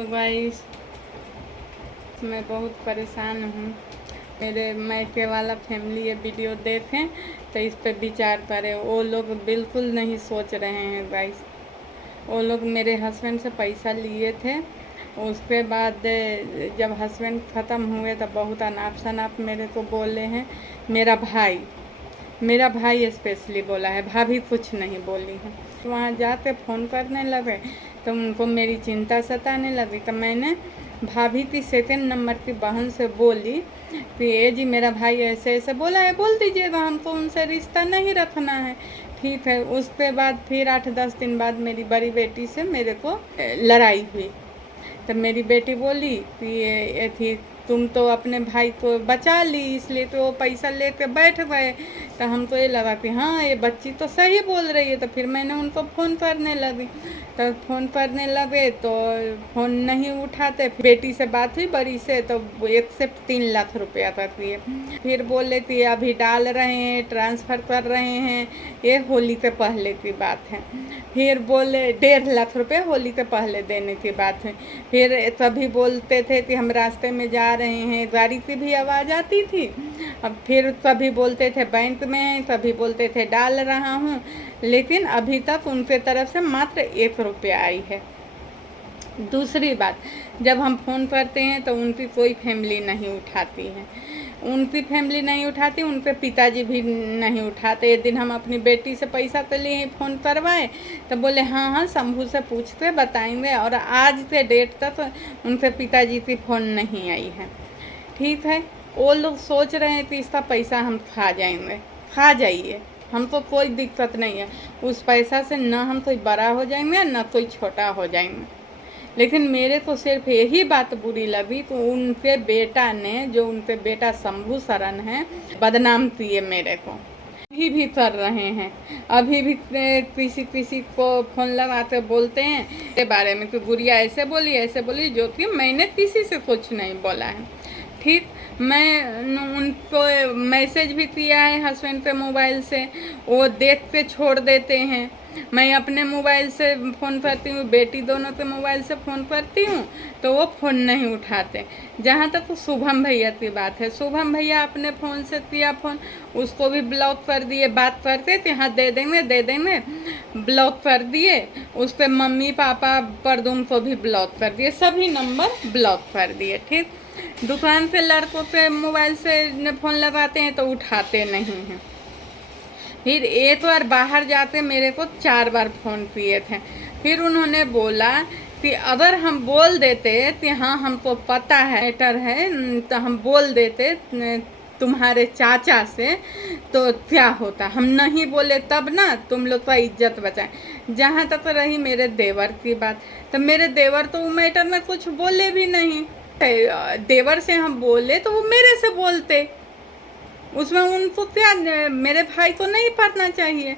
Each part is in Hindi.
हेलो गाइस, मैं बहुत परेशान हूँ। मेरे मायके वाला फैमिली ये वीडियो देखें तो इस पे विचार करें। वो लोग बिल्कुल नहीं सोच रहे हैं गाइस। वो लोग मेरे हस्बैंड से पैसा लिए थे। उसके बाद जब हस्बैंड ख़त्म हुए तो बहुत अनाप शनाप मेरे को बोले हैं। मेरा भाई स्पेशली बोला है, भाभी कुछ नहीं बोली है। वहाँ जाके फ़ोन करने लगे तो उनको मेरी चिंता सताने लगी। तो मैंने भाभी की सेकंड नंबर की बहन से बोली कि ये जी मेरा भाई ऐसे ऐसे बोला है, बोल दीजिएगा, हमको उनसे रिश्ता नहीं रखना है। ठीक है। उसके बाद फिर 8-10 दिन बाद मेरी बड़ी बेटी से मेरे को लड़ाई हुई। तब मेरी बेटी बोली कि ये थी, तुम तो अपने भाई को बचा ली इसलिए तो वो पैसा लेके बैठ गए। तो हमको ये लगा कि हाँ ये बच्ची तो सही बोल रही है। तो फिर मैंने उनको फ़ोन करने लगी। तो फ़ोन करने लगे तो फ़ोन नहीं उठाते। बेटी से बात हुई बड़ी से, तो 1 से 3 लाख रुपया तक दिए। फिर बोले कि अभी डाल रहे हैं, ट्रांसफ़र कर रहे हैं। ये होली के पहले की बात है। फिर बोले 1.5 लाख रुपये होली के पहले देने की बात है। फिर तभी बोलते थे कि हम रास्ते में जा रहे हैं, गाड़ी की भी आवाज़ आती थी। अब फिर कभी बोलते थे बैंक में हैं, कभी बोलते थे डाल रहा हूँ। लेकिन अभी तक उनके तरफ से मात्र 1 रुपया आई है। दूसरी बात, जब हम फ़ोन करते हैं तो उनकी कोई फैमिली नहीं उठाती है। उनके पिताजी भी नहीं उठाते। एक दिन हम अपनी बेटी से पैसा के लिए फ़ोन करवाए तो बोले हाँ शंभू से पूछते बताएंगे, और आज के डेट तक उनके पिताजी की फ़ोन नहीं आई है। ठीक है। वो लोग सोच रहे हैं कि इसका पैसा हम खा जाइए, हमको कोई दिक्कत नहीं है। उस पैसा से ना हम कोई बड़ा हो जाएंगे ना कोई छोटा हो जाएंगे। लेकिन मेरे को सिर्फ यही बात बुरी लगी कि उनके बेटा ने, जो उनके बेटा शंभू शरण है, बदनाम किए मेरे को। अभी भी कर रहे हैं। अभी भी किसी को फ़ोन लगाते बोलते हैं के बारे में कि गुड़िया ऐसे बोली, जो कि मैंने किसी से कुछ नहीं बोला है। ठीक। मैं उनको मैसेज भी किया है हस्बैंड के मोबाइल से, वो देख के छोड़ देते हैं। मैं अपने मोबाइल से फ़ोन करती हूँ, बेटी दोनों के मोबाइल से फ़ोन करती हूँ तो वो फ़ोन नहीं उठाते। जहाँ तक शुभम भैया की बात है, शुभम भैया अपने फ़ोन से किया फ़ोन, उसको भी ब्लॉक कर दिए। बात करते थे हाँ दे देंगे, ब्लॉक कर दिए। उस पर मम्मी पापा परदुम को भी ब्लॉक कर दिए, सभी नंबर ब्लॉक कर दिए। ठीक। दुकान पे लड़कों पे मोबाइल से फ़ोन लगाते हैं तो उठाते नहीं हैं। फिर एक बार बाहर जाते मेरे को 4 बार फ़ोन किए थे। फिर उन्होंने बोला कि अगर हम बोल देते कि हाँ हमको पता है मैटर है, तो हम बोल देते तुम्हारे चाचा से तो क्या होता। हम नहीं बोले तब ना तुम लोग का इज्जत बचाए। जहाँ तक रही मेरे देवर की बात, तो मेरे देवर तो वो मैटर में कुछ बोले भी नहीं। देवर से हम बोले तो वो मेरे से बोलते, उसमें उनको क्या, मेरे भाई को नहीं पढ़ना चाहिए।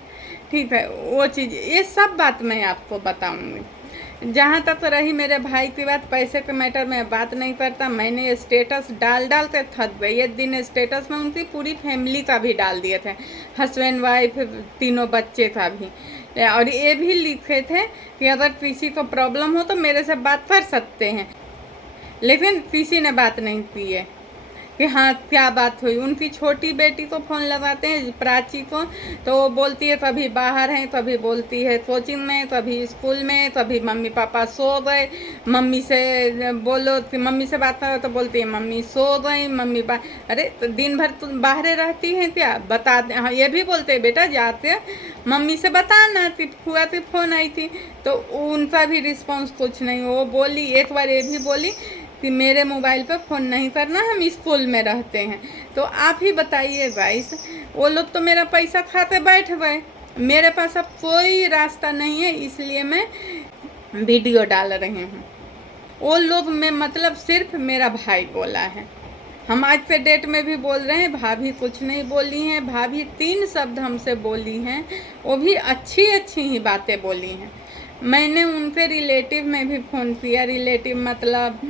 ठीक है। वो चीज़, ये सब बात मैं आपको बताऊंगी। जहाँ तक रही मेरे भाई की बात, पैसे के मैटर में बात नहीं करता। मैंने स्टेटस डाल के थक गई। एक दिन स्टेटस में उनकी पूरी फैमिली का भी डाल दिए थे, हस्बैंड वाइफ तीनों बच्चे का भी, और ये भी लिखे थे कि अगर किसी को प्रॉब्लम हो तो मेरे से बात कर सकते हैं। लेकिन किसी ने बात नहीं की है कि हाँ क्या बात हुई। उनकी छोटी बेटी को फ़ोन लगाते हैं, प्राची को, तो वो बोलती है कभी बाहर हैं, कभी बोलती है कोचिंग में, कभी स्कूल में, कभी मम्मी पापा सो गए। मम्मी से बोलो कि मम्मी से बात करो तो बोलती है मम्मी सो गई। अरे तो दिन भर तुम बाहर रहती हैं क्या, बता दे। हाँ ये भी बोलते हैं बेटा जाते मम्मी से बताना कि फुआ की फ़ोन आई थी, तो उनका भी रिस्पॉन्स कुछ नहीं। वो बोली एक बार ये भी बोली कि मेरे मोबाइल पर फ़ोन नहीं करना, हम स्कूल में रहते हैं। तो आप ही बताइए गाइस, वो लोग तो मेरा पैसा खाते बैठ गए। मेरे पास अब कोई रास्ता नहीं है, इसलिए मैं वीडियो डाल रही हूँ। वो लोग में मतलब सिर्फ मेरा भाई बोला है। हम आज के डेट में भी बोल रहे हैं, भाभी कुछ नहीं बोली हैं। भाभी 3 शब्द हमसे बोली हैं, वो भी अच्छी ही बातें बोली हैं। मैंने उनके रिलेटिव में भी फ़ोन किया। रिलेटिव मतलब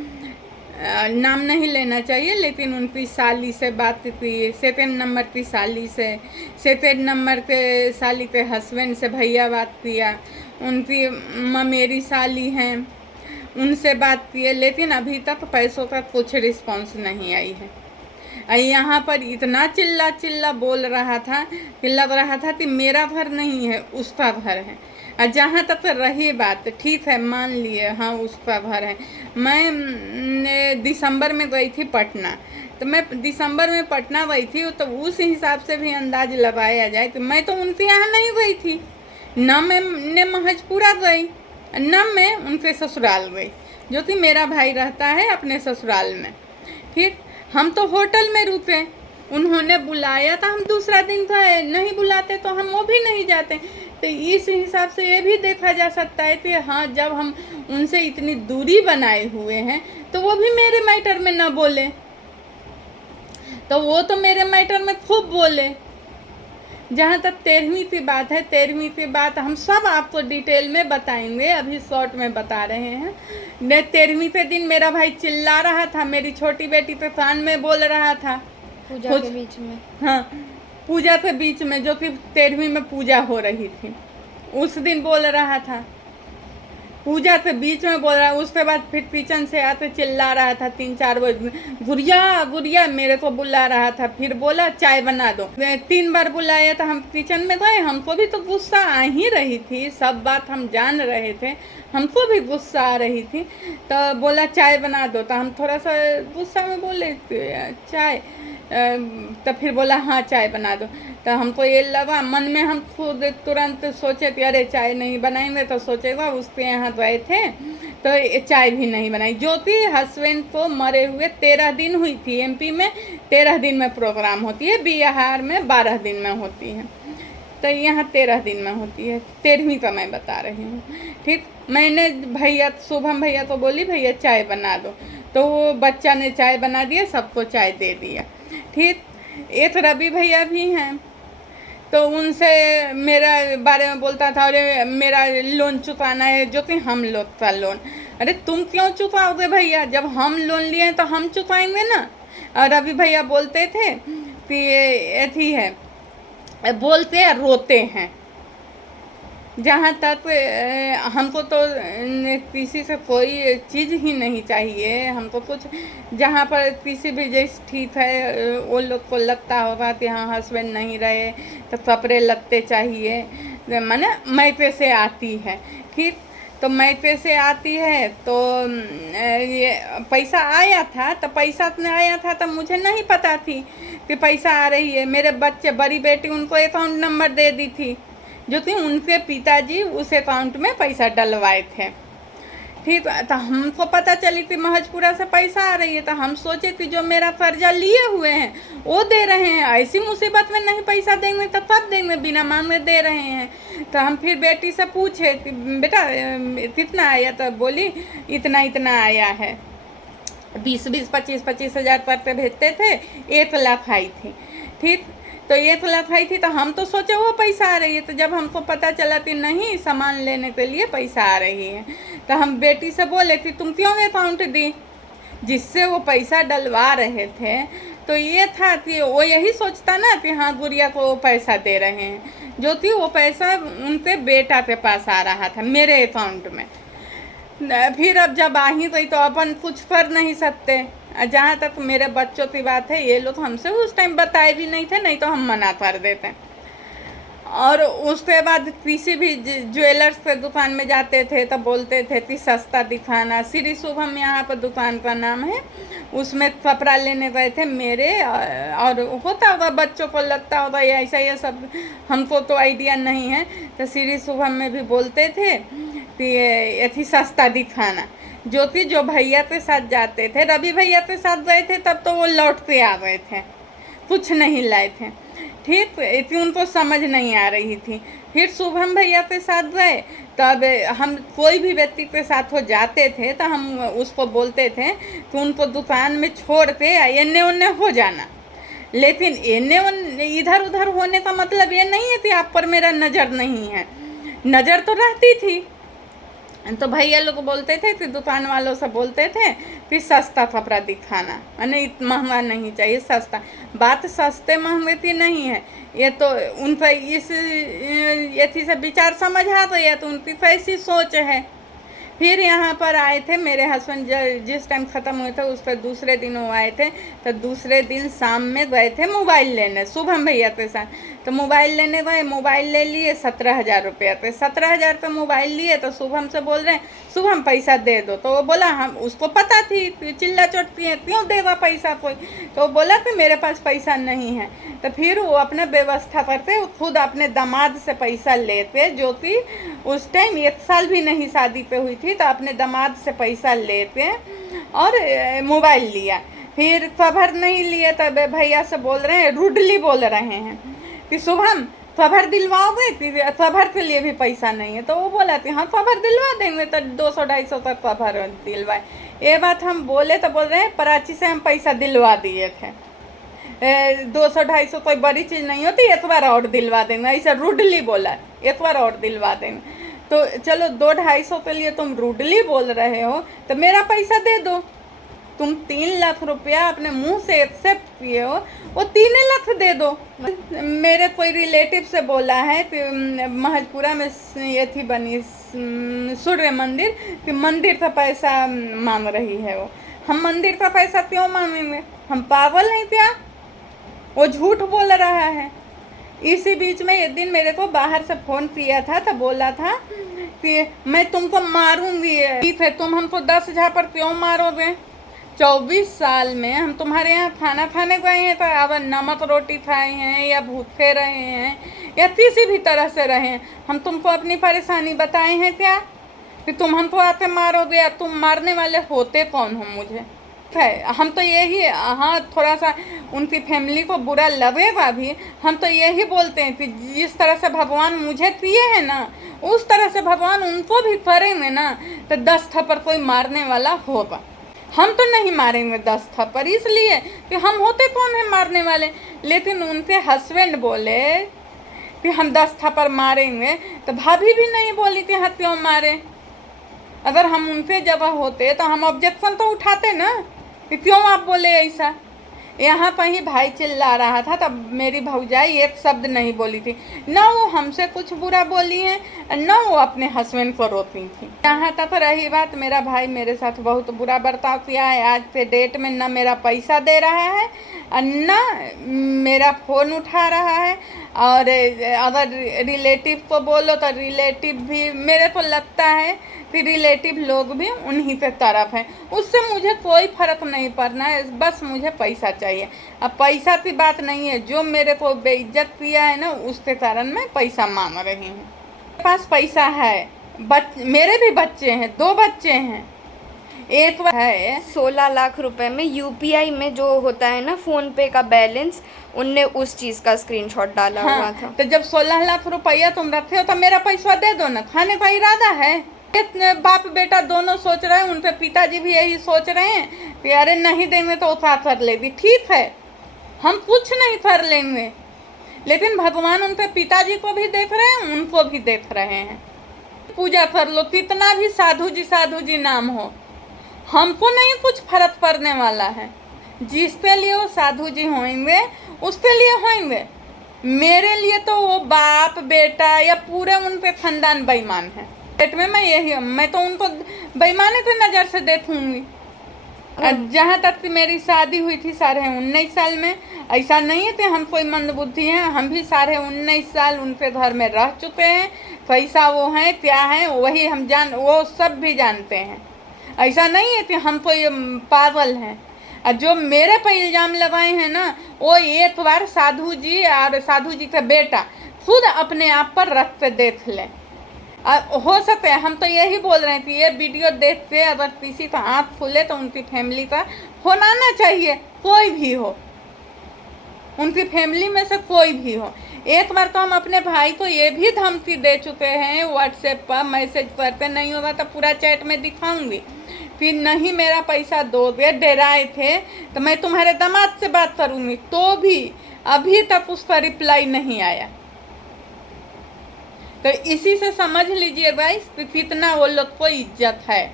नाम नहीं लेना चाहिए, लेकिन उनकी साली से बात की, सेकंड नंबर की साली से, सेकंड नंबर के साली के हस्बैंड से भैया बात किया। उनकी ममेरी साली हैं, उनसे बात किए, लेकिन अभी तक पैसों का कुछ रिस्पॉन्स नहीं आई है। यहाँ पर इतना चिल्ला चिल्ला बोल रहा था कि लग रहा था कि मेरा घर नहीं है, उसका घर है। और जहाँ तक रही बात, ठीक है मान लिए हाँ उसका घर है। मैं दिसंबर में गई थी पटना, तो मैं दिसंबर में पटना गई थी, तो उस हिसाब से भी अंदाज लगाया जाए तो मैं तो उनके यहाँ नहीं गई थी, न मैं महजपुरा गई, न मैं उनके ससुराल गई, जो कि मेरा भाई रहता है अपने ससुराल में। ठीक, हम तो होटल में रुके, उन्होंने बुलाया था, हम दूसरा दिन था, नहीं बुलाते तो हम वो भी नहीं जाते। तो इस हिसाब से ये भी देखा जा सकता है कि हाँ, जब हम उनसे इतनी दूरी बनाए हुए हैं तो वो भी मेरे मैटर में न बोले, तो वो तो मेरे मैटर में खूब बोले। जहाँ तक 13वीं की बात है, 13वीं की बात हम सब आपको डिटेल में बताएंगे, अभी शॉर्ट में बता रहे हैं। 13वीं के दिन मेरा भाई चिल्ला रहा था, मेरी छोटी बेटी पे कान में बोल रहा था, पूजा के बीच में। हाँ, पूजा के बीच में, जो कि 13वीं में पूजा हो रही थी, उस दिन बोल रहा था, पूजा के बीच में बोल रहा है। उसके बाद फिर किचन से आते चिल्ला रहा था 3-4 बजे, गुड़िया गुड़िया मेरे को बुला रहा था। फिर बोला चाय बना दो, 3 बार बुलाया था। हम किचन में गए, हमको भी तो गुस्सा आ ही रही थी, सब बात हम जान रहे थे, हमको भी गुस्सा आ रही थी। तो बोला चाय बना दो, तो हम थोड़ा सा गुस्सा में बोले चाय, तो फिर बोला हाँ चाय बना दो। तो हमको ये लगा मन में, हम खुद तुरंत सोचे कि अरे चाय नहीं बनाएंगे तो सोचेगा उसके यहाँ गए थे तो चाय भी नहीं बनाई। जो कि हस्बैंड को मरे हुए 13 दिन हुई थी, MP में 13 दिन में प्रोग्राम होती है, बिहार में 12 दिन में होती है, तो यहाँ 13 दिन में होती है। 13वीं का मैं बता रही हूँ। ठीक, मैंने भैया, शुभम भैया को बोली भैया चाय बना दो, तो वो बच्चा ने चाय बना दिया, सबको चाय दे दिया। ठीक, एक रवि भैया भी हैं, तो उनसे मेरा बारे में बोलता था, अरे मेरा लोन चुकाना है, जो कि हम लोग का लोन। अरे तुम क्यों चुकाओगे भैया, जब हम लोन लिए हैं तो हम चुकाएंगे ना। और रवि भैया बोलते थे कि ये थी है, बोलते हैं रोते हैं। जहाँ तक हमको तो किसी से कोई चीज़ ही नहीं चाहिए, हमको कुछ, जहाँ पर किसी भी जैसे ठीक है वो लोग को लगता होगा कि हाँ हस्बैंड नहीं रहे तो कपड़े लत्ते चाहिए, माने मैके से आती है। ठीक, तो मैके से आती है तो ये पैसा आया था, तो पैसा तो आया था तो मुझे नहीं पता थी कि पैसा आ रही है। मेरे बच्चे, बड़ी बेटी, उनको अकाउंट नंबर दे दी थी, जो कि उनके पिताजी उस अकाउंट में पैसा डलवाए थे। ठीक, तो हमको पता चली कि महजपुरा से पैसा आ रही है, तो हम सोचे कि जो मेरा कर्जा लिए हुए हैं वो दे रहे हैं, ऐसी मुसीबत में नहीं पैसा देंगे तो कब देंगे, बिना मांगे दे रहे हैं। तो हम फिर बेटी से पूछे कि बेटा कितना आया, तो बोली इतना इतना आया है, 20-20, 25-25 हज़ार करके भेजते थे, 1 लाख आई थी। ठीक, तो 1 लाख आई थी, तो हम तो सोचे वो पैसा आ रही है। तो जब हमको पता चला कि नहीं सामान लेने के लिए पैसा आ रही है, तो हम बेटी से बोले कि तुम क्यों अकाउंट दी जिससे वो पैसा डलवा रहे थे। तो ये था कि वो यही सोचता ना कि हाँ गुड़िया को वो पैसा दे रहे हैं, जो कि वो पैसा उनके बेटा के पास आ रहा था मेरे अकाउंट में। फिर अब जब आ ही गई तो अपन कुछ कर नहीं सकते। जहाँ तक मेरे बच्चों की बात है, ये लोग हमसे उस टाइम बताए भी नहीं थे, नहीं तो हम मना कर देते। और उसके बाद किसी भी ज्वेलर्स के दुकान में जाते थे तो बोलते थे कि सस्ता दिखाना। श्री शुभम यहाँ पर दुकान का नाम है, उसमें कपड़ा लेने गए थे मेरे, और होता होगा बच्चों को लगता होगा ये ऐसा, ये सब हमको तो आइडिया नहीं है। तो श्री शुभम में भी बोलते थे कि ये थी सस्ता दिखाना, जो कि जो भैया के साथ जाते थे, रवि भैया के साथ गए थे तब तो वो लौट के आ गए थे, कुछ नहीं लाए थे। ठीक, इतनी उनको समझ नहीं आ रही थी। फिर शुभम भैया के साथ गए, तब हम कोई भी व्यक्ति के साथ हो जाते थे तो हम उसको बोलते थे कि उनको दुकान में छोड़ के एने ओने हो जाना। लेकिन एने इधर उधर होने का मतलब ये नहीं है कि आप पर मेरा नज़र नहीं है, नज़र तो रहती थी। तो भैया लोग बोलते थे कि दुकान वालों से बोलते थे कि सस्ता कपड़ा दिखाना, यानी महंगा नहीं चाहिए, सस्ता। बात सस्ते महंगे की नहीं है, ये तो उनका इस ये थी से विचार समझ आ गया, तो उनकी कैसी सोच है। फिर यहाँ पर आए थे मेरे हस्बैंड, जिस टाइम ख़त्म हुए थे उसके दूसरे दिन वो आए थे। तो दूसरे दिन शाम में गए थे मोबाइल लेने शुभम भैया के साथ। तो मोबाइल लेने गए, मोबाइल ले लिए 17,000 रुपया थे। 17,000 पे मोबाइल लिए तो शुभम से बोल रहे हैं शुभम पैसा दे दो। तो वो बोला हम, उसको पता थी चिल्ला चोटती है क्यों देगा पैसा कोई। तो वो बोला कि मेरे पास पैसा नहीं है। तो फिर वो अपने व्यवस्था करते, खुद अपने दामाद से पैसा लेते, जो कि उस टाइम 1 साल भी नहीं शादी पे हुई थी। तो अपने दामाद से पैसा लेते और मोबाइल लिया। फिर खबर नहीं लिए तब भैया से बोल रहे हैं, रूडली बोल रहे हैं कि शुभम खबर दिलवाओगे, खबर के लिए भी पैसा नहीं है। तो वो बोला कि हाँ खबर दिलवा देंगे। तो 200-250 तक खबर दिलवाए। ये बात हम बोले तो बोल रहे हैं प्राची से हम पैसा दिलवा दिए थे, 200-250 कोई बड़ी चीज़ नहीं होती, एक बार और दिलवा देंगे। ऐसा रूडली बोला, एक बार और दिलवा देंगे। तो चलो 200-250 के लिए तुम रूडली बोल रहे हो तो मेरा पैसा दे दो। तुम 3 लाख रुपया अपने मुंह से एक्सेप्ट किए हो, वो 3 लाख दे दो। मेरे कोई रिलेटिव से बोला है कि महजपुरा में ये थी बनी सूर्य मंदिर, कि मंदिर का पैसा मांग रही है वो। हम मंदिर का पैसा क्यों मांगेंगे, हम पागल नहीं क्या। वो झूठ बोल रहा है। इसी बीच में एक दिन मेरे को बाहर से फ़ोन किया था तो बोला था कि मैं तुमको मारूंगी। ठीक है, तुम हमको 10,000 पर क्यों मारोगे। 24 साल में हम तुम्हारे यहाँ खाना खाने गए हैं तो अब नमक रोटी खाए हैं या भूखे रहे हैं या किसी भी तरह से रहे हैं, हम तुमको अपनी परेशानी बताए हैं क्या कि तुम हमको आके मारोगे। या तुम मारने वाले होते कौन हो मुझे है। हम तो यही, हाँ थोड़ा सा उनकी फैमिली को बुरा लगेगा भी, हम तो यही बोलते हैं कि जिस तरह से भगवान मुझे किए हैं ना, उस तरह से भगवान उनको भी करेंगे ना। तो 10 थप्पड़ कोई मारने वाला होगा। हम तो नहीं मारेंगे 10 थप्पड़, इसलिए कि हम होते कौन है मारने वाले। लेकिन उनके हस्बैंड बोले कि हम 10 थप्पड़ मारेंगे। तो भाभी भी नहीं बोली कि हाँ क्यों मारे। अगर हम उनके जगह होते तो हम ऑब्जेक्शन तो उठाते ना कि क्यों आप बोले ऐसा। यहाँ पर ही भाई चिल्ला रहा था, तब मेरी भौजाई एक शब्द नहीं बोली थी, ना वो हमसे कुछ बुरा बोली है ना वो अपने हस्बैंड को रोती थी। यहाँ तक रही बात, मेरा भाई मेरे साथ बहुत बुरा बर्ताव किया है। आज के डेट में ना मेरा पैसा दे रहा है और ना मेरा फ़ोन उठा रहा है। और अगर रिलेटिव को बोलो तो रिलेटिव भी, मेरे को लगता है कि रिलेटिव लोग भी उन्हीं के तरफ हैं। उससे मुझे कोई फ़र्क नहीं पड़ना है, बस मुझे पैसा चाहिए। अब पैसा की बात नहीं है, जो मेरे को बेइज्जत किया है ना उसके कारण मैं पैसा मांग रही हूँ। मेरे पास पैसा है, मेरे भी बच्चे हैं, 2 बच्चे हैं। एक है 16 लाख रुपए में यूपीआई में जो होता है ना फ़ोन पे का बैलेंस, उनने उस चीज़ का स्क्रीनशॉट डाला हुआ था। तो जब 16 लाख रुपया तुम रखे हो तो मेरा पैसा दे दो ना। खाने का इरादा है, बाप बेटा दोनों सोच रहे हैं, उनके पिताजी भी यही सोच रहे हैं कि अरे नहीं देंगे तो उठा कर लेगी। ठीक है, हम कुछ नहीं कर लेंगे, लेकिन भगवान उनके पिताजी को भी देख रहे हैं, उनको भी देख रहे हैं। पूजा कर लो, कितना भी साधु जी नाम हो, हमको नहीं कुछ फर्क पड़ने वाला है। जिसके लिए वो साधु जी होंगे उसके लिए होंगे। मेरे लिए तो वो बाप बेटा या पूरे उनके खानदान बेईमान है। पेट में मैं तो उनको बेईमानी की नज़र से देखूंगी। जहाँ तक कि मेरी शादी हुई थी 19.5 साल में, ऐसा नहीं है कि हम कोई मंदबुद्धि हैं। हम भी 19.5 साल उनके घर में रह चुके हैं। कैसा वो हैं क्या हैं वही हम वो सब भी जानते हैं। ऐसा नहीं है कि हम कोई पागल हैं। और जो मेरे पर इल्ज़ाम लगाए हैं ना, वो एक बार साधु जी और साधु जी का बेटा खुद अपने आप पर रख के देख लें। हो सकता है, हम तो यही बोल रहे हैं कि ये वीडियो देख के अगर किसी का आँख खुले तो उनकी फैमिली का फोन आना चाहिए, कोई भी हो, उनकी फैमिली में से कोई भी हो। एक बार तो हम अपने भाई को ये भी धमकी दे चुके हैं, व्हाट्सएप पर मैसेज करके, नहीं होगा तो पूरा चैट में दिखाऊंगी कि नहीं मेरा पैसा दोगे, डराए थे तो मैं तुम्हारे दामाद से बात करूंगी। तो भी अभी तक उसका रिप्लाई नहीं आया। तो इसी से समझ लीजिए गाइस कि कितना वो लोग को इज्जत है।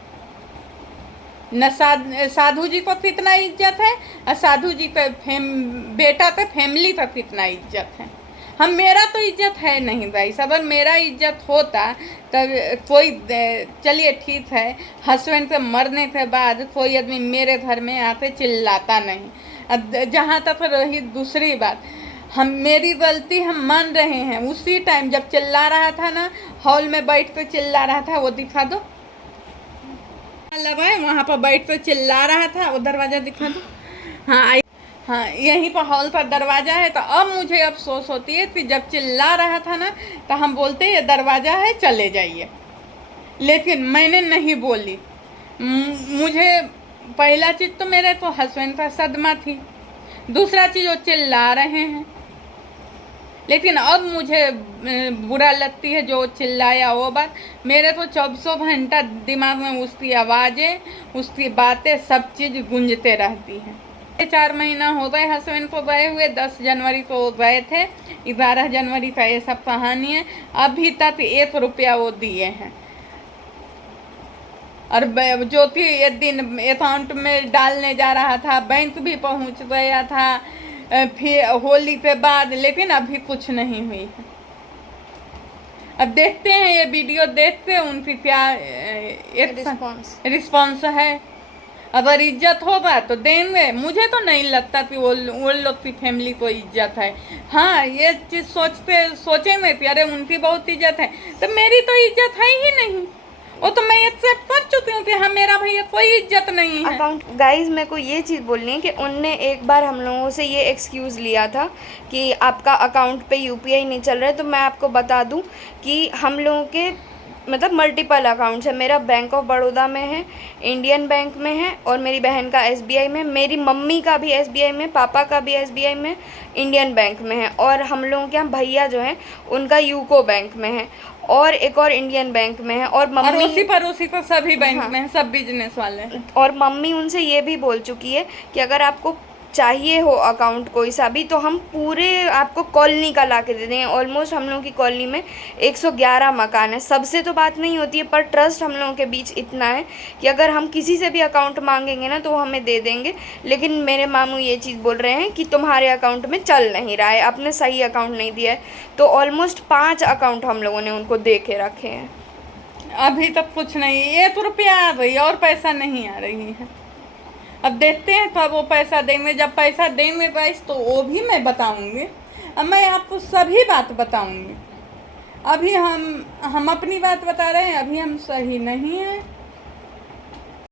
न साधु जी को कितना इज्जत है और साधु जी के बेटा के फैमिली का कितना इज्जत है। हम मेरा तो इज्जत है नहीं भाई साहब, अगर मेरा इज्जत होता तब कोई चलिए ठीक है, हस्बैंड के मरने के बाद कोई आदमी मेरे घर में आके चिल्लाता नहीं। अब जहाँ तक रही दूसरी बात, हम मेरी गलती हम मान रहे हैं। उसी टाइम जब चिल्ला रहा था ना, हॉल में बैठ कर चिल्ला रहा था, वो दिखा दो लगाए वहाँ पर बैठ कर चिल्ला रहा था, वो दरवाज़ा दिखा दो। हाँ हाँ, यहीं पर हॉल पर दरवाज़ा है। तो अब मुझे अफसोस होती है कि जब चिल्ला रहा था ना, तो हम बोलते ये दरवाज़ा है चले जाइए, लेकिन मैंने नहीं बोली। मुझे पहला चीज़ तो मेरे को हस्बैंड का सदमा थी, दूसरा चीज़ वो चिल्ला रहे हैं। लेकिन अब मुझे बुरा लगती है जो चिल्लाया वो बात। मेरे तो 24 घंटा दिमाग में उसकी आवाज़ें, उसकी बातें, सब चीज़ गूंजते रहती हैं। 4 महीना हो गए हस्बैंड को गए हुए, 10 जनवरी को गए थे, 11 जनवरी का ये सब कहानी है। अभी तक 1 रुपया वो दिए हैं। और जो थी ये दिन अकाउंट में डालने जा रहा था, बैंक भी पहुंच गया था फिर होली के बाद, लेकिन अभी कुछ नहीं हुई है। अब देखते हैं ये वीडियो देखते हैं उनकी क्या रिस्पॉन्स है। अगर इज्जत होगा तो देंगे। मुझे तो नहीं लगता कि वो लोग की फैमिली को इज्जत है। हाँ, ये चीज़ सोचेंगे कि अरे उनकी बहुत इज्जत है, तो मेरी तो इज्जत है ही नहीं। वो तो मैं एक्सेप्ट कर चुकी हूँ कि हाँ मेरा भैया कोई इज्जत नहीं है। अकाउंट गाइज मेरे को ये चीज़ बोलनी है कि उनने एक बार हम लोगों से ये एक्सक्यूज़ लिया था कि आपका अकाउंट पे यूपीआई नहीं चल रहा है। तो मैं आपको बता दूं कि हम लोगों के मतलब मल्टीपल अकाउंट्स है। मेरा बैंक ऑफ बड़ौदा में है, इंडियन बैंक में है, और मेरी बहन का एसबीआई में, मेरी मम्मी का भी एसबीआई में, पापा का भी एसबीआई में, इंडियन बैंक में है, और हम लोगों के यहाँ भैया जो हैं उनका यूको बैंक में है, और एक और इंडियन बैंक में है। और मम्मी पड़ोसी तो सभी बैंक में है, सब बिजनेस वाले हैं। और मम्मी उनसे ये भी बोल चुकी है कि अगर आपको चाहिए हो अकाउंट कोई सा भी, तो हम पूरे आपको कॉलोनी का ला के दे देंगे। ऑलमोस्ट हम लोगों की कॉलोनी में 111 मकान है। सबसे तो बात नहीं होती है, पर ट्रस्ट हम लोगों के बीच इतना है कि अगर हम किसी से भी अकाउंट मांगेंगे ना तो वो हमें दे देंगे। लेकिन मेरे मामू ये चीज़ बोल रहे हैं कि तुम्हारे अकाउंट में चल नहीं रहा है, आपने सही अकाउंट नहीं दिया है। तो ऑलमोस्ट 5 अकाउंट हम लोगों ने उनको दे के रखे हैं। अभी तक कुछ नहीं, 1 रुपया आ रही और पैसा नहीं आ रही है। अब देखते हैं कब वो पैसा देंगे। जब पैसा देंगे गाइस तो वो भी मैं बताऊंगी। अब मैं आपको सभी बात बताऊंगी। अभी हम अपनी बात बता रहे हैं, अभी हम सही नहीं हैं।